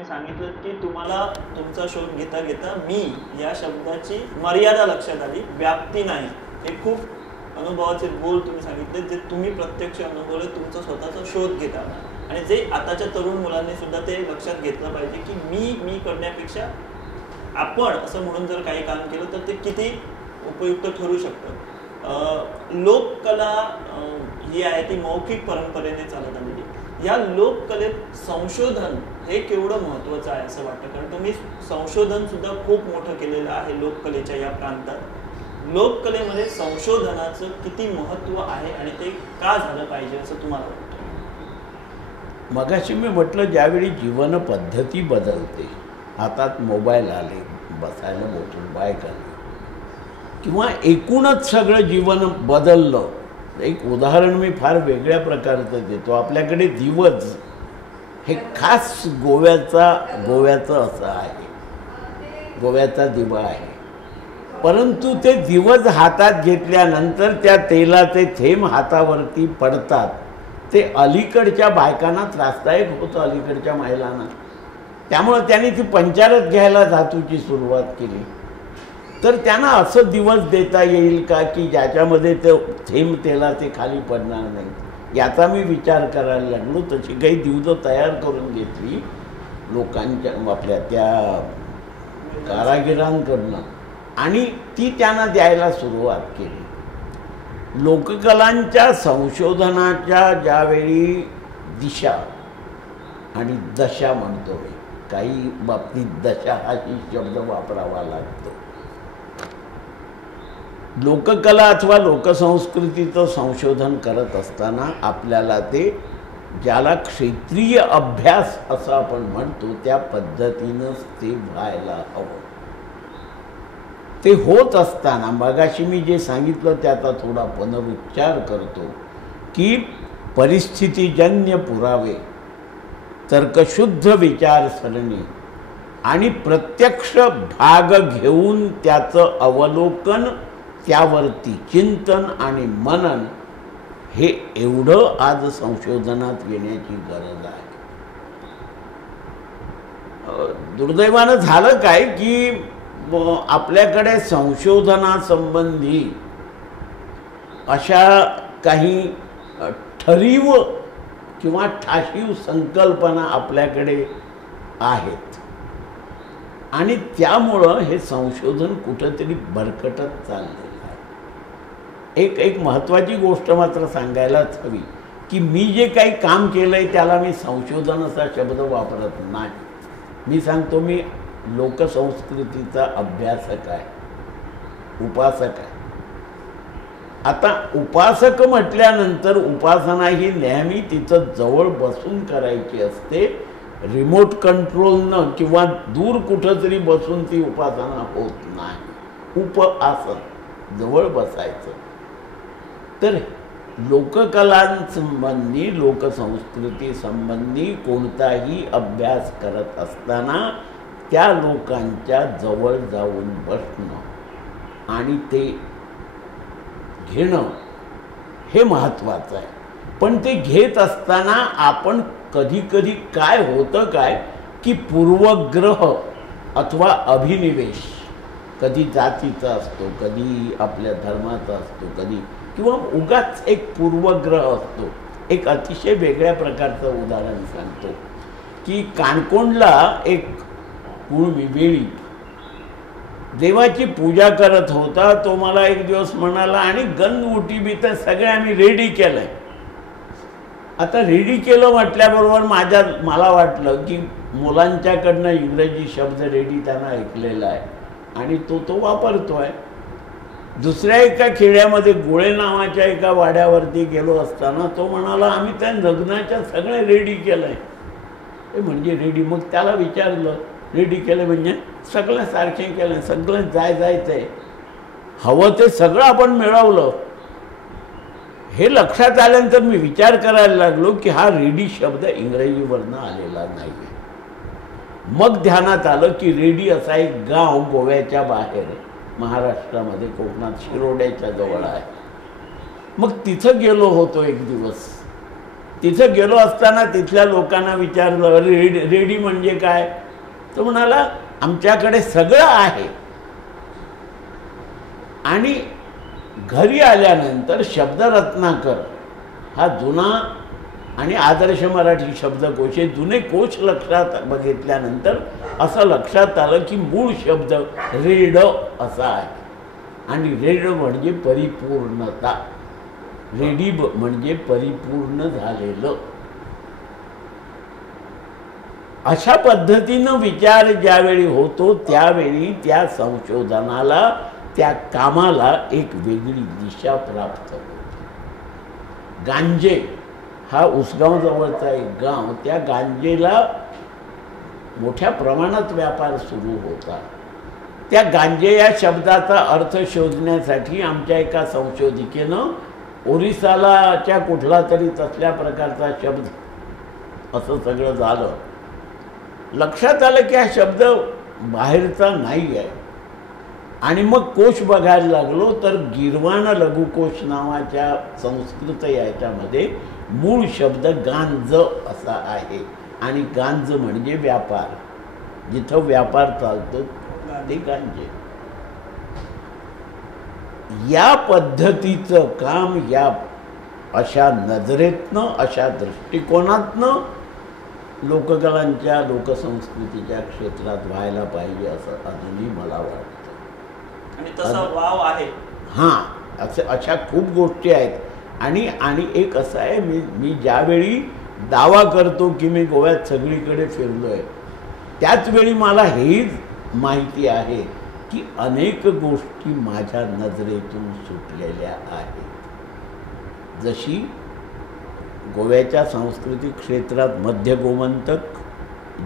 तुम्ही सांगितलं की तुम्हाला तुमचा शोध घेता घेता मी या शब्दाची मर्यादा लक्षात आली, व्याप्ती नाही. हे खूप अनुभवाचे बोल तुम्ही सांगितले जे तुम्ही प्रत्यक्ष अनुभवले, तुमचा स्वतःचा शोध घेता. आणि जे आताच्या तरुण मुलांनी सुद्धा ते लक्षात घेतलं पाहिजे की मी करण्यापेक्षा आपण असं म्हणून जर काही काम केलं तर ते किती उपयुक्त ठरू शकतं. लोककला ही आहे ती मौखिक परंपरेने चालत आलेली. या लोककलेत संशोधन हे केवढं महत्त्वाचं आहे असं वाटतं? कारण तुम्ही संशोधन सुद्धा खूप मोठं केलेलं आहे लोककलेच्या या प्रांतात. लोककलेमध्ये संशोधनाचं किती महत्त्व आहे आणि ते का झालं पाहिजे असं तुम्हाला वाटतं? मगाशी मी म्हटलं ज्यावेळी जीवन पद्धती बदलते, हातात मोबाईल आले, बसायला मोठं बाईक आली, किंवा एकूणच सगळं जीवन बदललं. एक उदाहरण मी फार वेगळ्या प्रकारचं देतो. आपल्याकडे दिवस हे खास गोव्याचं असं आहे, गोव्याचा दिवा आहे. परंतु ते दिवस हातात घेतल्यानंतर त्या तेलाचे थेंब हातावरती पडतात. ते अलीकडच्या बायकांना त्रासदायक होतं, अलीकडच्या महिलांना. त्यामुळं त्यांनी ती पंचारत घ्यायला धातूची सुरुवात केली. तर त्यांना असं दिवस देता येईल का की ज्याच्यामध्ये ते थेंब तेलाचे खाली पडणार नाही, याचा मी विचार करायला लागलो. तशी काही दिवस तयार करून घेतली लोकांच्या, आपल्या त्या कारागिरांकडनं, आणि ती त्यांना द्यायला सुरुवात केली. लोककलांच्या संशोधनाच्या ज्यावेळी दिशा आणि दशा म्हणतो मी, काही बाबतीत दशा हाही शब्द वापरावा लागतो. लोककला अथवा लोकसंस्कृतीचं संशोधन करत असताना आपल्याला ते, ज्याला क्षेत्रीय अभ्यास असं आपण म्हणतो, त्या पद्धतीनंच ते व्हायला हवं. ते होत असताना मगाशी मी जे सांगितलं त्याचा थोडा पुनरुच्चार करतो की परिस्थितीजन्य पुरावे, तर्कशुद्ध विचारसरणी आणि प्रत्यक्ष भाग घेऊन त्याचं अवलोकन, त्यावरती चिंतन आणि मनन, हे एवढं आज संशोधनात येण्याची गरज आहे. दुर्दैवानं झालं काय की आपल्याकडे संशोधनासंबंधी अशा काही ठरीव किंवा ठाशीव संकल्पना आपल्याकडे आहेत, आणि त्यामुळं हे संशोधन कुठंतरी भरकटत चाललेलं आहे. एक महत्त्वाची गोष्ट मात्र सांगायलाच हवी की मी जे काही काम केलं आहे त्याला मी संशोधन असा शब्द वापरत नाही. मी सांगतो मी लोकसंस्कृतीचा अभ्यासक आहे, उपासक आहे. आता उपासक म्हटल्यानंतर उपासना ही नेहमी तिथं जवळ बसून करायची असते, रिमोट कंट्रोलनं किंवा दूर कुठं तरी बसून ती उपासना होत नाही. उपआसन, जवळ बसायचं. तर लोककलांसंबंधी, लोकसंस्कृती संबंधी कोणताही अभ्यास करत असताना त्या लोकांच्या जवळ जाऊन बसणं आणि ते घेणं हे महत्त्वाचं आहे. पण ते घेत असताना आपण कधी कधी काय होतं काय की पूर्वग्रह अथवा अभिनिवेश, कधी जातीचा असतो, कधी आपल्या धर्माचा असतो, कधी किंवा उगाच एक पूर्वग्रह असतो. एक अतिशय वेगळ्या प्रकारचं उदाहरण सांगतो की काणकोणला एक कुळमी वेळी देवाची पूजा करत होता. तो मला एक दिवस म्हणाला, आणि गंध उटी बी तर सगळे आम्ही रेडी केलंय. आता रेडी केलं म्हटल्याबरोबर मला वाटलं की मुलांच्याकडनं इंग्रजी शब्द रेडी त्यांना ऐकलेला आहे आणि तो वापरतोय. दुसऱ्या एका खेड्यामध्ये गोळे नावाच्या एका वाड्यावरती गेलो असताना तो म्हणाला, आम्ही त्या लग्नाच्या सगळे रेडी केलंय. ते म्हणजे रेडी. मग त्याला विचारलं, रेडी केलं म्हणजे सगळं सारखे केलं, सगळं जायचं आहे, हवं ते सगळं आपण मिळवलं. हे लक्षात आल्यानंतर मी विचार करायला लागलो की हा रेडी शब्द इंग्रजीवरनं आलेला नाही. मग ध्यानात आलं की रेडी असा एक गाव गोव्याच्या बाहेर महाराष्ट्रामध्ये, कोकणात, शिरोड्याच्या जवळ आहे. मग तिथं गेलो होतो एक दिवस. तिथं गेलो असताना तिथल्या लोकांना विचारलं, रेडी म्हणजे काय? तो म्हणाला, आमच्याकडे सगळं आहे. आणि घरी आल्यानंतर शब्दरत्नाकर हा जुना आणि आदर्श मराठी शब्दकोश, हे जुने कोश लक्षात बघितल्यानंतर असं लक्षात आलं की मूळ शब्द रेड असा आहे. आणि रेड म्हणजे परिपूर्णता, रेडी म्हणजे परिपूर्ण झालेलं. अशा पद्धतीनं विचार ज्यावेळी होतो त्यावेळी त्या संशोधनाला, त्या कामाला एक वेगळी दिशा प्राप्त होते. गांजे हा उसगाव जवळचा एक गाव, त्या गांजेला मोठ्या प्रमाणात व्यापार सुरू होता. त्या गांजे या शब्दाचा अर्थ शोधण्यासाठी आमच्या एका संशोधिकेनं ओरिसालाच्या कुठला तरी तसल्या प्रकारचा शब्द असं सगळं झालं. लक्षात आलं की हा शब्द बाहेरचा नाही आहे. आणि मग कोश बघायला लागलो तर गिरवाण लघुकोश नावाच्या संस्कृत याच्यामध्ये मूळ शब्द गांज असा आहे. आणि गांज म्हणजे व्यापार, जिथं व्यापार चालतो ते गांजे. या पद्धतीचं काम या अशा नजरेतनं, अशा दृष्टिकोनातनं लोककलांच्या, लोकसंस्कृतीच्या क्षेत्रात व्हायला पाहिजे असं अजूनही मला वाटतं. आणि तसा वाव आहे. हां, अशा खूप गोष्टी आहेत. आणि एक असं आहे, मी ज्यावेळी दावा करतो की मी गोव्यात सगळीकडे फिरलो आहे, त्याचवेळी मला हेही माहिती आहे की अनेक गोष्टी माझ्या नजरेतून सुटलेल्या आहेत. जशी गोव्याच्या सांस्कृतिक क्षेत्रात मध्य गोमंतक,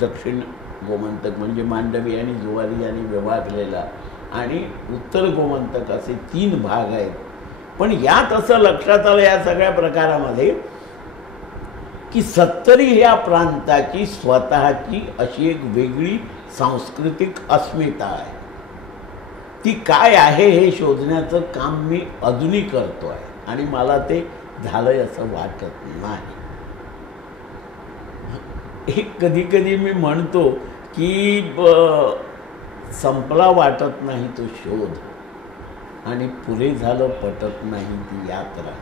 दक्षिण गोमंतक म्हणजे मांडवी आणि जुवारी यांनी विभागलेला, आणि उत्तर गोमंतक असे 3 भाग आहेत. पण यात असं लक्षात आलं या सगळ्या प्रकारामध्ये की सत्तरी ह्या प्रांताची स्वतःची अशी एक वेगळी सांस्कृतिक अस्मिता आहे. ती काय आहे हे शोधण्याचं काम मी अजूनही करतो आहे. आणि मला ते झालंय असं वाटत नाही. एक कधी कधी मी म्हणतो की संपला वाटत नाही तो शोध, आणि पुरे झालं पटत नाही ती यात्रा.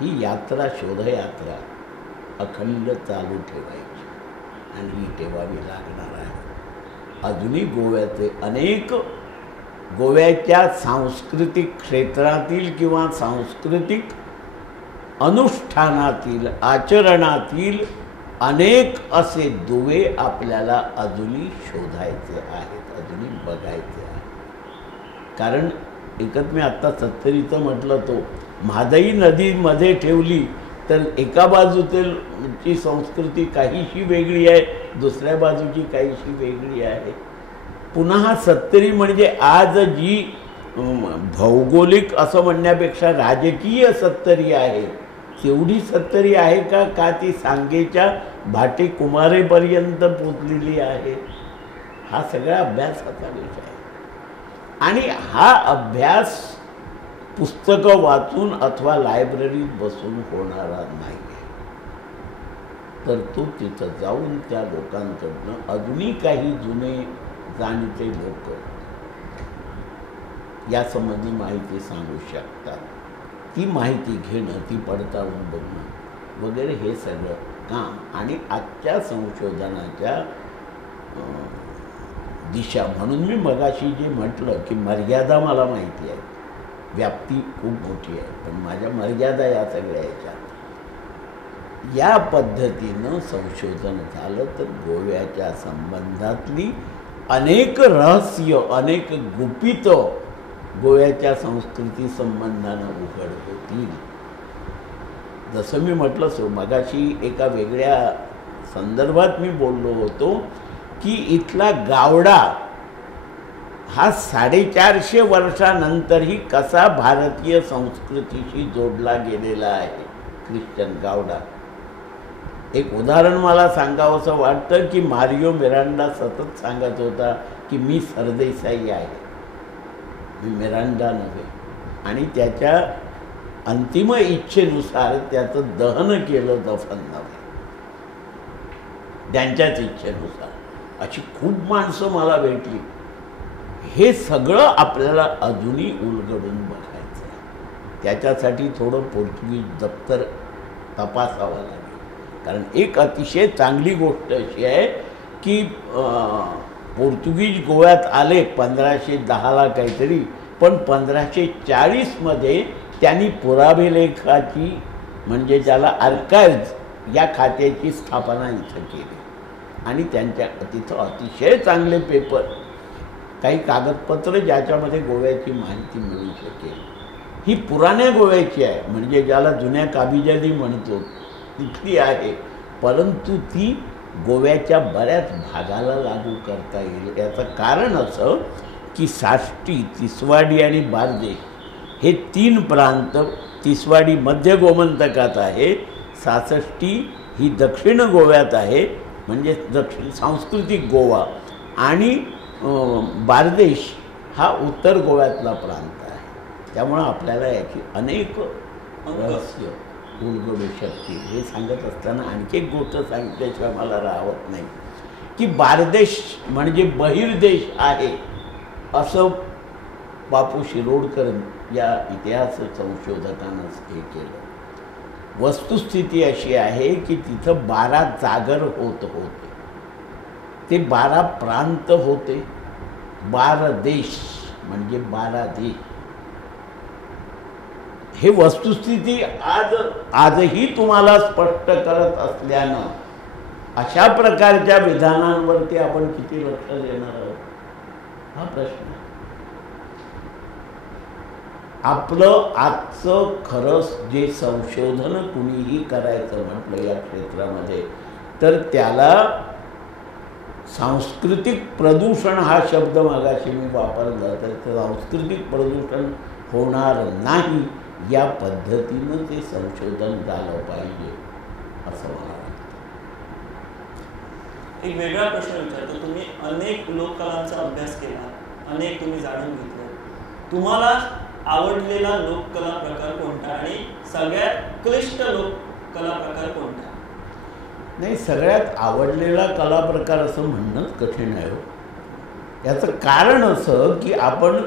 ही यात्रा, शोधयात्रा अखंड चालू ठेवायची आणि ही ठेवावी लागणार आहे. अजूनही गोव्याचे अनेक, गोव्याच्या सांस्कृतिक क्षेत्रातील किंवा सांस्कृतिक अनुष्ठानातील, आचरणातील अनेक असे दुवे आपल्याला अजूनही शोधायचे आहेत, अजूनही बघायचे आहेत. कारण एकच मी आत्ता सत्तरीचं म्हटलं, तो म्हादई नदीमध्ये ठेवली तर एका बाजूची संस्कृती काहीशी वेगळी आहे, दुसऱ्या बाजूची काहीशी वेगळी आहे. पुन्हा सत्तरी म्हणजे आज जी भौगोलिक असं म्हणण्यापेक्षा राजकीय सत्तरी आहे, तेवढी सत्तरी आहे का ती सांगेच्या भाटे कुमारेपर्यंत पोचलेली आहे? हा सगळा अभ्यासाचा विषय आहे. आणि हा अभ्यास पुस्तकं वाचून अथवा लायब्ररीत बसून होणारा नाही, तर तो तिथं जाऊन त्या लोकांकडनं, अजूनही काही जुने जाणते लोक यासंबंधी माहिती सांगू शकतात, ती माहिती घेणं, ती पडताळून बघणं वगैरे हे सगळं काम. आणि आजच्या संशोधनाच्या दिशा म्हणून मी मगाशी जे म्हटलं की मर्यादा मला माहिती आहे, व्याप्ती खूप मोठी आहे, पण माझ्या मर्यादा या सगळ्या ह्याच्यात. या पद्धतीनं संशोधन झालं तर गोव्याच्या संबंधातली अनेक रहस्य, अनेक गुपितं गोव्याच्या संस्कृती संबंधानं उघड होतील. जसं मी म्हटलं मगाशी एका वेगळ्या संदर्भात मी बोललो होतो की इथला गावडा हा 450 वर्षानंतरही कसा भारतीय संस्कृतीशी जोडला गेलेला आहे, ख्रिश्चन गावडा. एक उदाहरण मला सांगावंसं वाटतं की मारिओ मिरांडा सतत सांगत होता की मी सरदेसाई आहे, मी मिरांडा नव्हे. आणि त्याच्या अंतिम इच्छेनुसार त्याचं दहन केलं, दफन नव्हे, त्यांच्याच इच्छेनुसार. अशी खूप माणसं मला भेटली. हे सगळं आपल्याला अजूनही उलगडून बघायचं आहे. त्याच्यासाठी थोडं पोर्तुगीज दप्तर तपासावं लागेल. कारण एक अतिशय चांगली गोष्ट अशी आहे की पोर्तुगीज गोव्यात आले 1510ला काहीतरी, पण 1540मध्ये त्यांनी पुराभिलेखाची म्हणजे ज्याला आर्काइव्ज या खात्याची स्थापना इथं केली. आणि त्यांच्या तिथं अतिशय चांगले पेपर, काही कागदपत्र ज्याच्यामध्ये गोव्याची माहिती मिळू शकेल. ही पुराण्या गोव्याची आहे, म्हणजे ज्याला जुन्या काबिजादी म्हणतो तिथली आहे, परंतु ती गोव्याच्या बऱ्याच भागाला लागू करता येईल. याचं कारण असं की साष्टी, तिसवाडी आणि बारदेश हे 3 प्रांत, तिसवाडी मध्य गोमंतकात आहे, सासष्टी ही दक्षिण गोव्यात आहे म्हणजे दक्षिण सांस्कृतिक गोवा, आणि बारदेश हा उत्तर गोव्यातला प्रांत आहे. त्यामुळं आपल्याला याची अनेक रहस्य उलगडू शकतील. हे सांगत असताना आणखी एक गोष्ट सांगितल्याशिवाय मला राहत नाही की बारदेश म्हणजे बहिर्देश आहे असं बापू शिरोडकर या इतिहास संशोधकानं हे केलं. वस्तुस्थिती अशी आहे की तिथं 12 जागर होते. ते 12 प्रांत होते. 12 देश म्हणजे 12 देश. हे वस्तुस्थिती आजही तुम्हाला स्पष्ट करत असल्यानं अशा प्रकारच्या विधानांवरती आपण किती लक्ष देणार आहोत हा प्रश्न. आपलं आजचं खरंच जे संशोधन कुणीही करायचं म्हटलं या क्षेत्रामध्ये, तर त्याला सांस्कृतिक प्रदूषण हा शब्द मागाशी मी वापरला, तर सांस्कृतिक प्रदूषण होणार नाही या पद्धतीनं ते संशोधन झालं पाहिजे असं मला वाटतं. एक वेगळा प्रश्न विचारतो. तुम्ही अनेक लोककलांचा अभ्यास केला, अनेक तुम्ही जाणून घेतलं. तुम्हाला आवडलेला लोककला प्रकार कोणता आणि सगळ्यात क्लिष्ट लोककला प्रकार कोणता? नाही, सगळ्यात आवडलेला कला प्रकार असं म्हणणंच कठीण आहे. याचं कारण असं की आपण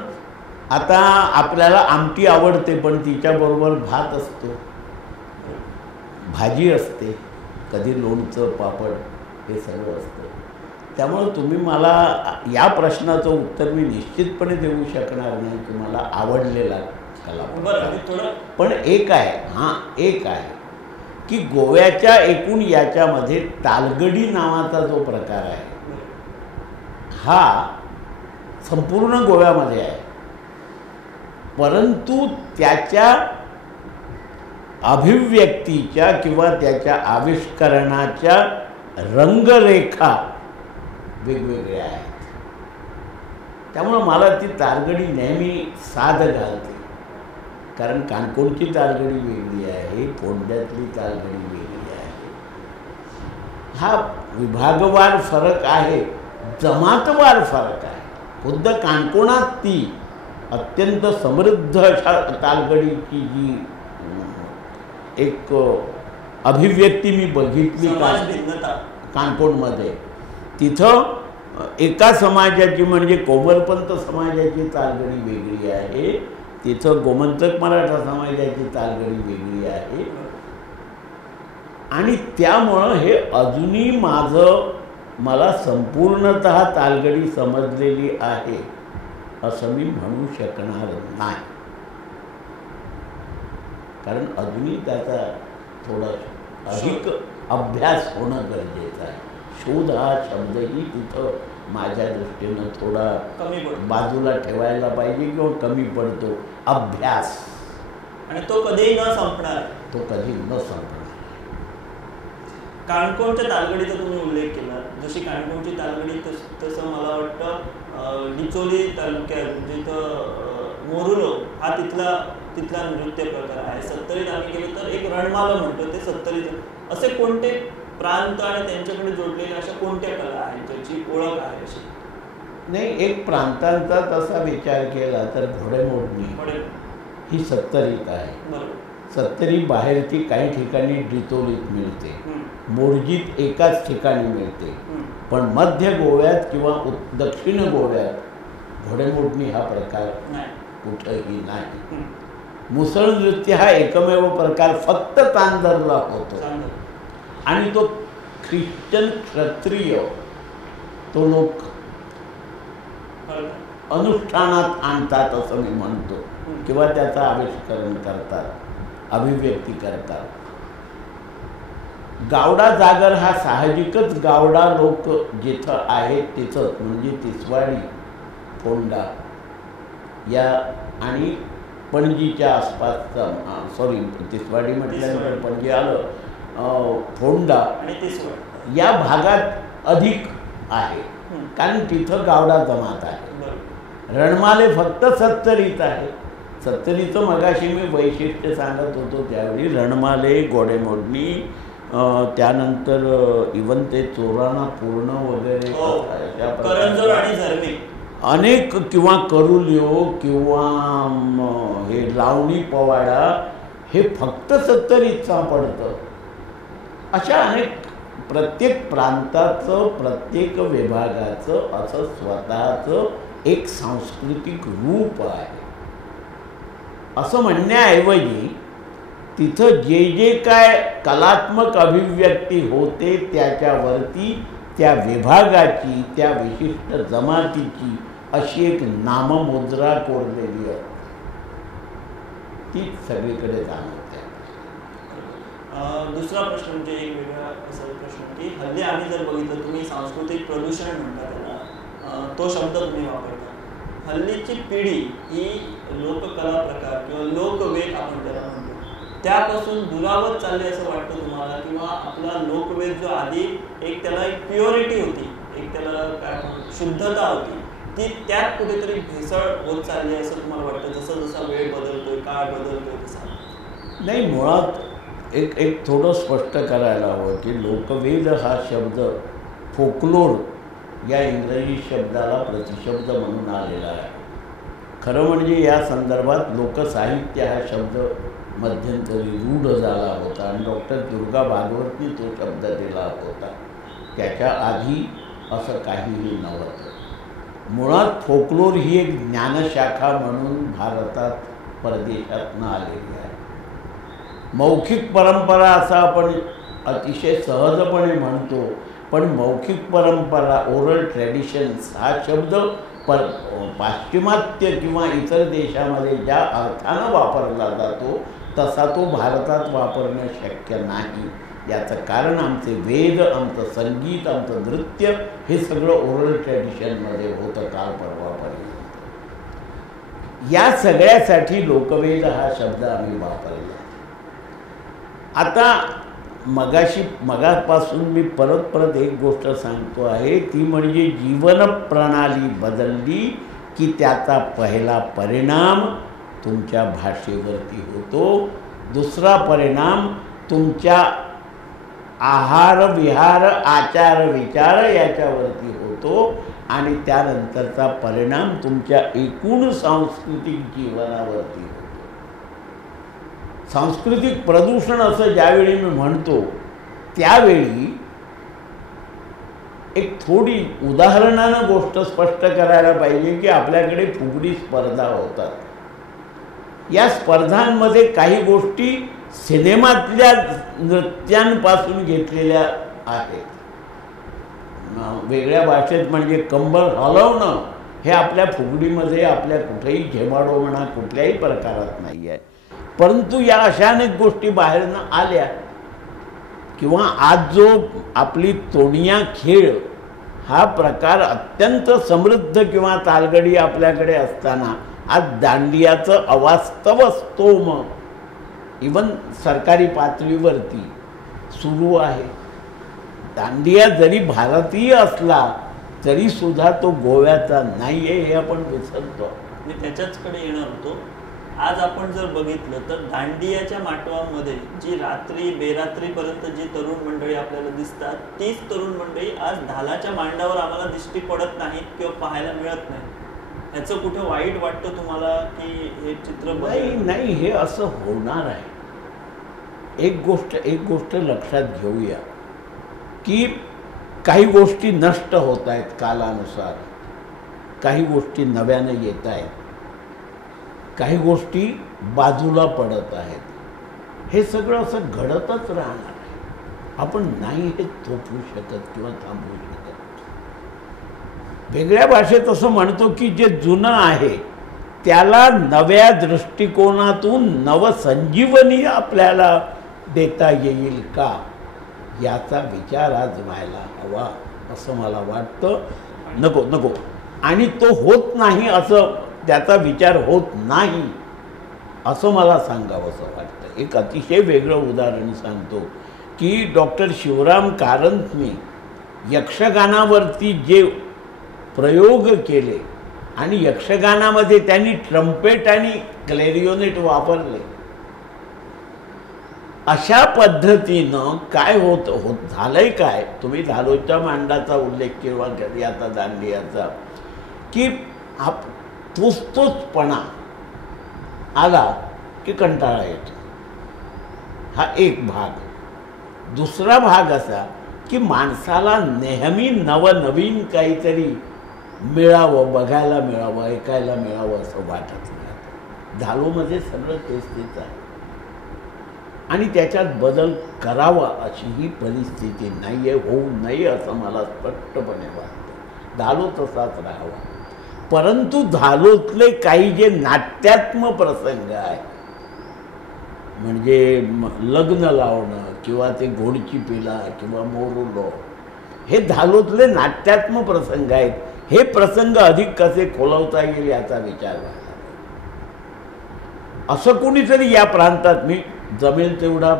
आता आपल्याला आमटी आवडते, पण तिच्याबरोबर भात असतो, भाजी असते, कधी लोणचं पापड हे सगळं असतं. त्यामुळं तुम्ही मला या प्रश्नाचं उत्तर मी निश्चितपणे देऊ शकणार नाही की मला आवडलेला कला प्रकार. पण एक आहे की गोव्याच्या एकूण याच्यामध्ये तालगडी नावाचा जो प्रकार आहे हा संपूर्ण गोव्यामध्ये आहे, परंतु त्याच्या अभिव्यक्तीच्या किंवा त्याच्या आविष्करणाच्या रंगरेखा वेगवेगळ्या आहेत. त्यामुळं मला ती तालगडी नेहमी साध घालते. कारण काणकोणची तालगडी वेगळी आहे, फोंड्यातली तालगडी वेगळी आहे. हा विभागवार फरक आहे, जमातवार फरक आहे. खुद्द काणकोणात ती अत्यंत समृद्ध अशा तालगडीची जी एक अभिव्यक्ती मी बघितली काणकोणमध्ये, तिथं एका समाजाची म्हणजे कोमलपंत समाजाची तालगडी वेगळी आहे, तिथं गोमंतक मराठा समाजाची तालगडी वेगळी आहे. आणि त्यामुळं हे अजूनही मला संपूर्णतः तालगडी समजलेली आहे असं मी म्हणू शकणार नाही. कारण अजूनही त्याचा थोडा अधिक अभ्यास होणं गरजेचं आहे. शोध हा शब्दही तिथं माझ्या दृष्टीनं थोडा बाजूला ठेवायला पाहिजे किंवा कमी पडतो. अभ्यास, आणि तो कधीही न संपणार. तो कधी न संपणार. काणकोणच्या तालगडीचा तुम्ही उल्लेख केला. जशी काणकोणची तालगडी तसं मला वाटतं डिचोली तालुक्यात जिथं मोरुलो हा तिथला नृत्य प्रकार आहे. सत्तरीत आम्ही गेलो तर एक रणमाला म्हणतो ते सत्तरीत. असे कोणते प्रांत आणि त्यांच्याकडे जोडलेल्या अशा कोणत्या कला आहेत ज्याची ओळख आहे अशी? नाही, एक प्रांतांचा तसा विचार केला तर घोडेमोडणी ही सत्तरीत आहे. बरोबर. सत्तरी बाहेरची काही ठिकाणी डिचोलीत मिळते, मोरजीत एकाच ठिकाणी मिळते, पण मध्य गोव्यात किंवा दक्षिण गोव्यात घोडेमोडणी हा प्रकार कुठंही नाही. मुसळ नृत्य हा एकमेव प्रकार फक्त तांदरला होतो आणि तो ख्रिश्चन क्षत्रिय तो लोक अनुष्ठानात आणतात असं मी म्हणतो, किंवा त्याचं आविष्करण करतात, अभिव्यक्ती करतात. गावडा जागर हा साहजिकच गावडा लोक जिथं आहेत तिथं म्हणजे तिसवाडी, फोंडा या आणि पणजीच्या आसपासचा, सॉरी तिसवाडी म्हटल्यानंतर पणजी आलं, फोंडा या भागात अधिक आहे, कारण तिथं गावडा जमात आहे. रणमाले फक्त सत्तरीत आहे. सत्तरीचं मगाशी मी वैशिष्ट्य सांगत होतो त्यावेळी रणमाले, घोडेमोडणी, त्यानंतर इवन ते चोराना पूर्ण वगैरे अनेक, किंवा करुल्यो किंवा हे लावणी पवाडा हे फक्त सत्तरीत सापडतं. अशा अनेक प्रत्येक प्रांताचं प्रत्येक विभागाचं असं स्वतःचं एक सांस्कृतिक रूप आहे. असं म्हणण्याऐवजी तिथं जे जे काय कलात्मक अभिव्यक्ती होते त्याच्यावरती त्या विभागाची, त्या विशिष्ट जमातीची अशी एक नाममुद्रा कोरलेली आहे, ती सगळीकडे जाणवते. दुसरा प्रश्न म्हणजे एक वेगळा असा प्रश्न की हल्ली आम्ही जर बघितलं, तुम्ही सांस्कृतिक प्रदूषण म्हणता त्याला, तो शब्द तुम्ही वापरता. हल्लीची पिढी ही लोककला प्रकार किंवा लोकवेद आपण त्याला म्हणतो त्यापासून दुरावत चालली असं वाटतं तुम्हाला, किंवा आपला लोकवेद जो आधी एक त्याला एक प्युरिटी होती, एक त्याला काय शुद्धता होती, ती त्यात कुठेतरी भेसळ होत चालली असं तुम्हाला वाटतं, जसं जसा वेळ बदलतोय, काळ बदलतोय तसा? नाही, मुळात एक थोडं स्पष्ट करायला हवं की लोकवेद हा शब्द फोकलोर या इंग्रजी शब्दाला प्रतिशब्द म्हणून आलेला आहे. खरं म्हणजे या संदर्भात लोकसाहित्य हा शब्द मध्यंतरी रूढ झाला होता आणि डॉक्टर दुर्गा भागवतनी तो शब्द दिला होता. त्याच्या आधी असं काहीही नव्हतं. मुळात फोकलोर ही एक ज्ञानशाखा म्हणून भारतात परदेशातनं आलेली आहे. मौखिक परंपरा असं आपण अतिशय सहजपणे म्हणतो, पण मौखिक परंपरा, ओरल ट्रॅडिशन्स हा शब्द पाश्चिमात्य किंवा इतर देशामध्ये ज्या अर्थानं वापरला जातो तसा तो भारतात वापरणं शक्य नाही. याचं कारण आमचे वेद, आमचं संगीत, आमचं नृत्य हे सगळं ओरल ट्रॅडिशनमध्ये होतं काल परवापर्यंत. या सगळ्यासाठी लोकवेद हा शब्द आम्ही वापरला. आता मगापासून मी परत एक गोष्ट सांगतो आहे, ती म्हणजे जीवन प्रणाली बदलली की त्याचा पहिला परिणाम तुमच्या भाषेवरती होतो, दुसरा परिणाम तुमच्या आहार विहार आचार विचार याच्यावरती होतो आणि त्यानंतरचा परिणाम तुमच्या एकूण सांस्कृतिक जीवनावरती होतो. सांस्कृतिक प्रदूषण असं ज्यावेळी मी म्हणतो त्यावेळी एक थोडी उदाहरणानं गोष्ट स्पष्ट करायला पाहिजे की आपल्याकडे फुगडी स्पर्धा होतात. या स्पर्धांमध्ये काही गोष्टी सिनेमातल्या नृत्यांपासून घेतलेल्या आहेत. वेगळ्या भाषेत म्हणजे कंबर हलवणं हे आपल्या फुगडीमध्ये आपल्या कुठेही झेमाडो म्हणा कुठल्याही प्रकारात नाही आहे. परंतु या अशा अनेक गोष्टी बाहेरनं आल्या, किंवा आज जो आपली तोणिया खेळ हा प्रकार अत्यंत समृद्ध किंवा तालगडी आपल्याकडे असताना आज दांडियाचं अवास्तव स्तोम इवन सरकारी पातळीवरती सुरू आहे. दांडिया जरी भारतीय असला तरीसुद्धा तो गोव्याचा नाही आहे हे आपण विसरतो. मी त्याच्याचकडे येणार होतो. आज आपण जर बघितलं तर दांडियाच्या माटवांमध्ये जी रात्री बेरात्रीपर्यंत जी तरुण मंडळी आपल्याला दिसतात, तीच तरुण मंडळी आज ढालाच्या मांडावर आम्हाला दिसती पडत नाहीत किंवा पाहायला मिळत नाही. ह्याचं कुठं वाईट वाटतं तुम्हाला की हे चित्र? नाही, हे असं होणार आहे. एक गोष्ट लक्षात घेऊया की काही गोष्टी नष्ट होत आहेत कालानुसार, काही गोष्टी नव्यानं येत आहेत, काही गोष्टी बाजूला पडत आहेत. हे सगळं असं घडतच राहणार आहे. आपण नाही हे थोपवू शकत किंवा थांबवू शकत. वेगळ्या भाषेत असं म्हणतो की जे जुनं आहे त्याला नव्या दृष्टिकोनातून नवसंजीवनी आपल्याला देता येईल का, याचा विचार आज व्हायला हवा असं मला वाटतं. नको आणि तो होत नाही, असं त्याचा विचार होत नाही असं मला सांगावं असं वाटतं. एक अतिशय वेगळं उदाहरण सांगतो की डॉक्टर शिवराम कारंतने यक्षगानावरती जे प्रयोग केले आणि यक्षगानामध्ये त्यांनी ट्रम्पेट आणि क्लॅरिओनेट वापरले, अशा पद्धतीनं काय होत झालंय काय, तुम्ही धालोच्या मांडाचा उल्लेख केला याचा दांडियाचा, की तोचपणा आला की कंटाळा येतो. हा एक भाग. दुसरा भाग असा की माणसाला नेहमी नवनवीन काहीतरी मिळावं, बघायला मिळावं, ऐकायला मिळावं असं वाटत नाही. धालोमध्ये सगळं तेच आहे आणि त्याच्यात बदल करावा अशी ही परिस्थिती नाही आहे, होऊ नये असं मला स्पष्टपणे वाटतं. धालो तसाच राहावा. परंतु धालोतले काही जे नाट्यात्मक प्रसंग आहे, म्हणजे लग्न लावणं किंवा ते घोडची पिला किंवा मोरुलो, हे धालोतले नाट्यात्मक प्रसंग आहेत. हे प्रसंग अधिक कसे खोलवता येईल याचा विचार व्हायला. असं कोणीतरी या प्रांतात, मी जमेल तेवढा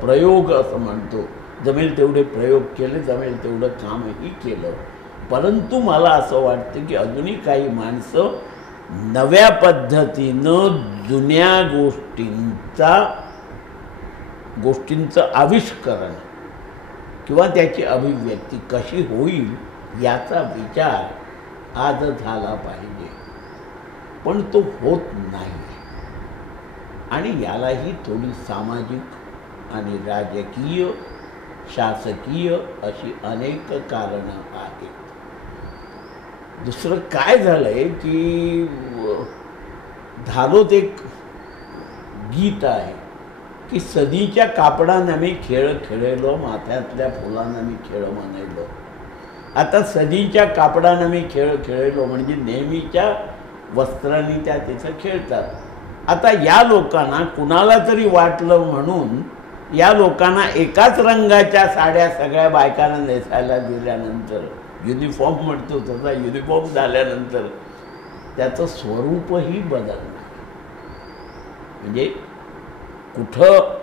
प्रयोग असं म्हणतो, जमेल तेवढे प्रयोग केले, जमेल तेवढं कामही केलं. परंतु मला असं वाटतं की अजूनही काही माणसं नव्या पद्धतीनं जुन्या गोष्टींचं आविष्करण किंवा त्याची अभिव्यक्ती कशी होईल याचा विचार आज झाला पाहिजे, पण तो होत नाही. आणि यालाही थोडी सामाजिक आणि राजकीय, शासकीय अशी अनेक कारणं आहेत. दुसरं काय झालंय की धालोत एक गीत आहे की सदीच्या कापडानं मी खेळ खेळलो, माथ्यातल्या फुलानं मी खेळ म्हणलो. आता सदीच्या कापडानं मी खेळ खेळलो म्हणजे नेहमीच्या वस्त्रांनी त्या तिथं खेळतात. आता या लोकांना कुणाला तरी वाटलं म्हणून या लोकांना एकाच रंगाच्या साड्या सगळ्या बायकांना नेसायला दिल्यानंतर, युनिफॉर्म म्हणतो तसा युनिफॉर्म झाल्यानंतर त्याचं स्वरूपही बदलणार. म्हणजे कुठं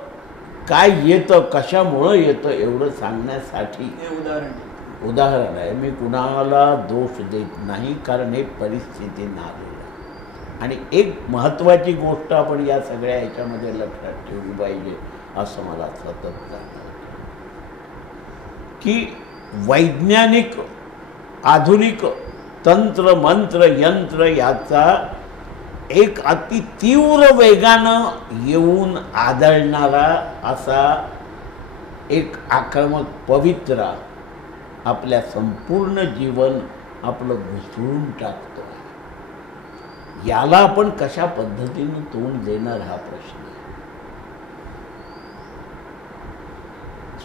काय येतं, कशामुळं येतं एवढं सांगण्यासाठी हे उदाहरण आहे. मी कुणाला दोष देत नाही, कारण हे परिस्थिती नालेलं. आणि एक महत्त्वाची गोष्ट आपण या सगळ्या ह्याच्यामध्ये लक्षात ठेवली पाहिजे असं मला सतत जाणवतं की वैज्ञानिक आधुनिक तंत्र मंत्र यंत्र याचा एक अति तीव्र वेगानं येऊन आदळणारा असा एक आक्रमक पवित्रा आपल्या संपूर्ण जीवन आपलं घुसळून टाकतो आहे. याला आपण कशा पद्धतीने तोंड देणार हा प्रश्न आहे.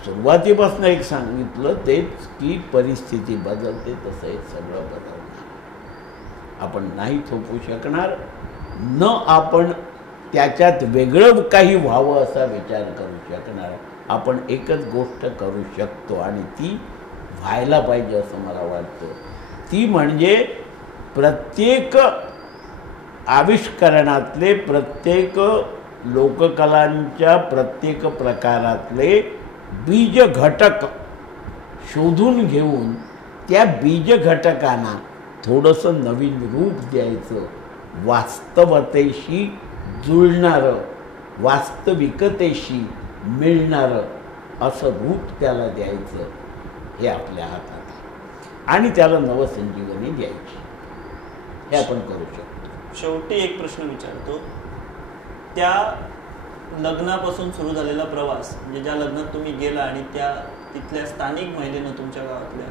सुरुवातीपासून एक सांगितलं तेच की परिस्थिती बदलते तसं हे सगळं बदलणार. आपण नाही थोपू शकणार, न आपण त्याच्यात वेगळं काही व्हावं असा विचार करू शकणार. आपण एकच गोष्ट करू शकतो आणि ती व्हायला पाहिजे असं मला वाटतं. ती म्हणजे प्रत्येक आविष्करणातले, प्रत्येक लोककलांच्या प्रत्येक प्रकारातले बीज घटक शोधून घेऊन त्या बीज घटकांना थोडंसं नवीन रूप द्यायचं, वास्तवतेशी जुळणारं, वास्तविकतेशी मिळणारं असं रूप त्याला द्यायचं. हे आपल्या हातात आहे आणि त्याला नवसंजीवनी द्यायची. हे आपण करू शकतो. शेवटी एक प्रश्न विचारतो, त्या लग्नापासून सुरू झालेला प्रवास, म्हणजे ज्या लग्नात तुम्ही गेला आणि त्या तिथल्या स्थानिक महिलेनं तुमच्या गावातल्या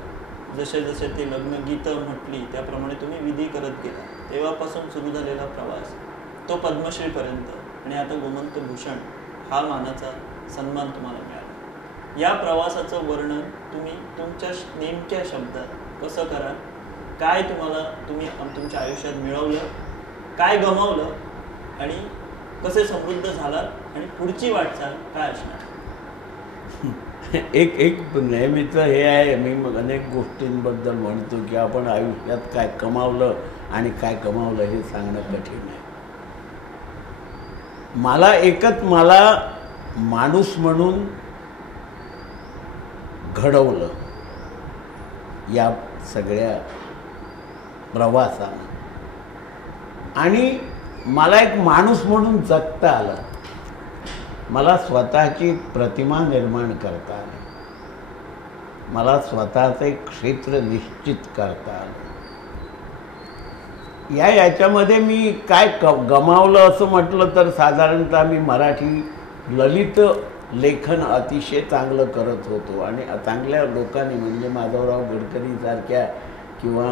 जसे जसे ते लग्न गीतं म्हटली त्याप्रमाणे तुम्ही विधी करत गेला, तेव्हापासून सुरू झालेला प्रवास तो पद्मश्रीपर्यंत आणि आता गोमंत भूषण हा मानाचा सन्मान तुम्हाला मिळाला. या प्रवासाचं वर्णन तुम्ही तुमच्या नेमक्या शब्दात कसं कराल? काय तुम्ही तुमच्या आयुष्यात मिळवलं, काय गमावलं आणि कसे समृद्ध झालात आणि पुढची वाटचाल काय असणार? एक नेहमीचं हे आहे, मी मग अनेक गोष्टींबद्दल म्हणतो की आपण आयुष्यात काय कमावलं आणि काय कमावलं हे सांगणं कठीण आहे. मला माणूस म्हणून घडवलं या सगळ्या प्रवासानं, आणि मला एक माणूस म्हणून जगता आलं. मला स्वतःची प्रतिमा निर्माण करता आली, मला स्वतःचं एक क्षेत्र निश्चित करता आलं. याच्यामध्ये मी काय गमावलं असं म्हटलं तर साधारणतः मी मराठी ललित लेखन अतिशय चांगलं करत होतो आणि चांगल्या लोकांनी म्हणजे माधवराव गडकरीसारख्या किंवा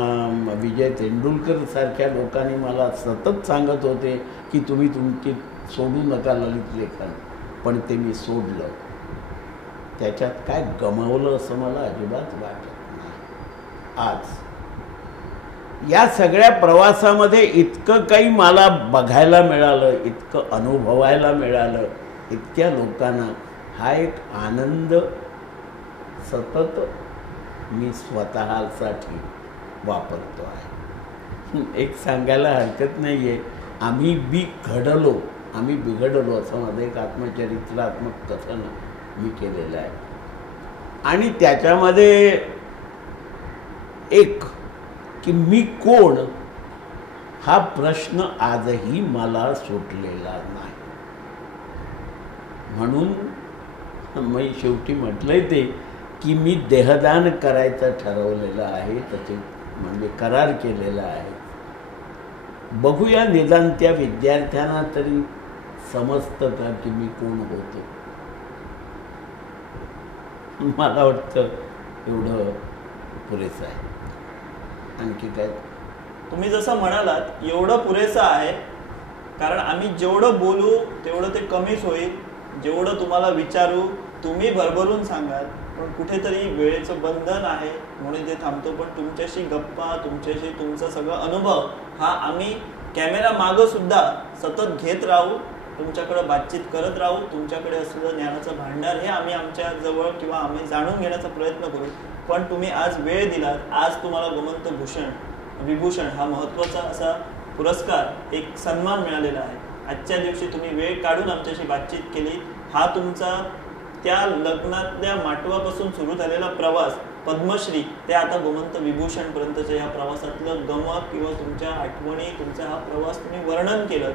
विजय तेंडुलकर सारख्या लोकांनी मला सतत सांगत होते की तुम्ही तुमची सोडू नका ललित लेखन, पण ते मी सोडलं. त्याच्यात काय गमावलं असं मला अजिबात वाटत नाही. आज या सगळ्या प्रवासामध्ये इतकं काही मला बघायला मिळालं, इतकं अनुभवायला मिळालं, इतक्या लोकांना हा एक आनंद सतत मी स्वतःसाठी वापरतो आहे. एक सांगायला हरकत नाही आहे, आम्ही बिघडलो असं माझं एक आत्मचरित्रात्मक कथन मी केलेलं आहे. आणि त्याच्यामध्ये एक की मी कोण हा प्रश्न आजही मला सुटलेला नाही. म्हणून मी शेवटी म्हटलंय ते की मी देहदान करायचं ठरवलेलं आहे, त्याचे म्हणजे करार केलेला आहे. बघूया निदान त्या विद्यार्थ्यांना तरी समजतं का की मी कोण होतो. मला वाटतं एवढं पुरेसं आहे. आणखी काय? तुम्ही जसं म्हणालात एवढं पुरेसं आहे, कारण आम्ही जेवढं बोलू तेवढं ते कमीच होईल. जेवढं तुम्हाला विचारू तुम्ही भरभरून सांगाल, पण कुठेतरी वेळेचं बंधन आहे म्हणून ते थांबतो. पण तुमच्याशी गप्पा, तुमच्याशी तुमचा सगळा अनुभव हा आम्ही कॅमेरा मागं सुद्धा सतत घेत राहू, तुमच्याकडे बातचीत करत राहू. तुमच्याकडे असलेलं ज्ञानाचं भांडार हे आम्ही आमच्या जवळ किंवा आम्ही जाणून घेण्याचा प्रयत्न करू. पण तुम्ही आज वेळ दिलात, आज तुम्हाला गोमंत विभूषण हा महत्त्वाचा असा पुरस्कार, एक सन्मान मिळालेला आहे. आजच्या दिवशी तुम्ही वेळ काढून आमच्याशी बातचीत केली. हा तुमचा त्या लग्नातल्या माटवापासून सुरू झालेला प्रवास पद्मश्री ते आता गोमंत विभूषणपर्यंतच्या या प्रवासातलं गमक किंवा तुमच्या आठवणी, तुमचा हा प्रवास तुम्ही वर्णन केलं,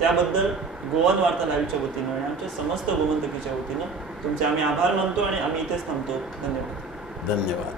त्याबद्दल गोवन वार्ता लाईव्हच्या वतीनं आणि आमच्या समस्त गोमंतकीच्या वतीनं तुमचे आम्ही आभार मानतो आणि आम्ही इथेच थांबतो. धन्यवाद. धन्यवाद.